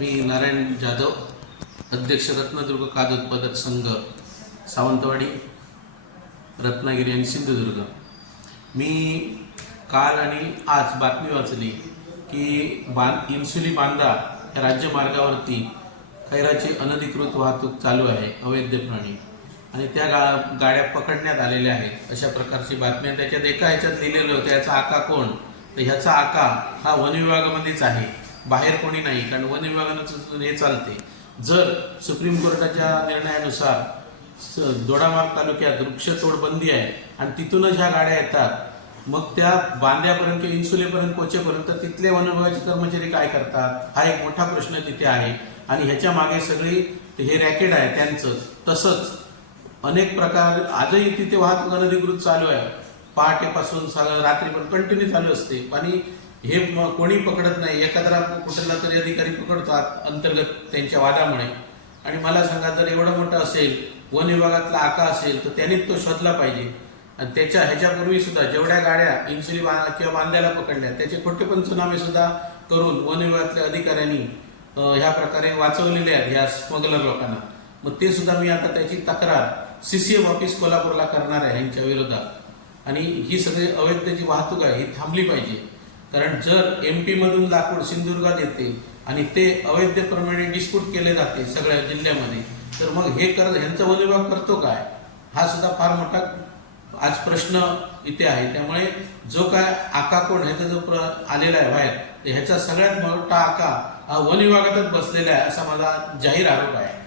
मी नारायण जाधव, अध्यक्ष रत्नदुर्ग खाद्य उत्पादक संघ, सावंतवाडी, रत्नागिरी आणि सिंधुदुर्ग। मी काल आणि आज बातमी वाचली की इन्सुली बांदा या राज्यमार्गावरती खैराची अनधिकृत वाहतूक चालू आहे अवैधपणे आणि त्या गाड्या पकडण्यात आलेल्या आहेत अशा प्रकारची बातमी। त्याच्यात एका ह्याच्यात लिहिलेलं होतं याचा आका कोण, तर ह्याचा आका हा वन विभागामध्येच आहे, बाहेर कोणी नाही, कारण वन विभागानं हे चालते। जर सुप्रीम कोर्टाच्या निर्णयानुसार दोडामार्ग तालुक्यात वृक्षतोड बंदी आहे आणि तिथूनच ह्या गाड्या येतात, मग त्या बांद्यापर्यंत किंवा इन्सुलेपर्यंत पोहोचेपर्यंत तिथले वन विभागाचे कर्मचारी काय करतात, हा एक मोठा प्रश्न तिथे आहे। आणि ह्याच्या मागे सगळी हे रॅकेट आहे त्यांचं। तसंच अनेक प्रकार आजही तिथे वाहतूक अनधिकृत चालू आहे, पहाटेपासून रात्री पण कंटिन्यू चालू असते आणि हे कोणी पकडत नाही। एखादा कुठला तरी अधिकारी पकडतात अंतर्गत त्यांच्या वादामुळे। आणि मला सांगा, जर एवढं मोठं असेल, वन विभागातला आका असेल, तर त्याने तो शोधला पाहिजे। आणि ह्याच्यापूर्वी सुद्धा जेवढ्या गाड्या इन्सुली किंवा बांद्याला पकडल्या त्याचे खोटे पंचनामे सुद्धा करून वन विभागातल्या अधिकाऱ्यांनी ह्या प्रकारे वाचवलेले आहेत ह्या स्मगलर लोकांना। मग ते सुद्धा मी आता त्याची तक्रार CCF ऑफिस कोल्हापूरला करणार आहे यांच्या विरोधात। आणि ही सगळी अवैध जी वाहतूक आहे ही थांबली पाहिजे, कारण जर MP मधून लाकूड सिंधुदुर्गात येते आणि ते अवैधप्रमाणे डिस्प्यूट केले जाते सगळ्या जिल्ह्यामध्ये, तर मग हे ह्यांचा वन विभाग करतो काय, हा सुद्धा फार मोठा आज प्रश्न इथे आहे। त्यामुळे जो काय आका कोण ह्याचा जो आलेला आहे बाहेर, ह्याचा सगळ्यात मोठा आका हा वन विभागातच बसलेला आहे असा माझा जाहीर आरोप आहे।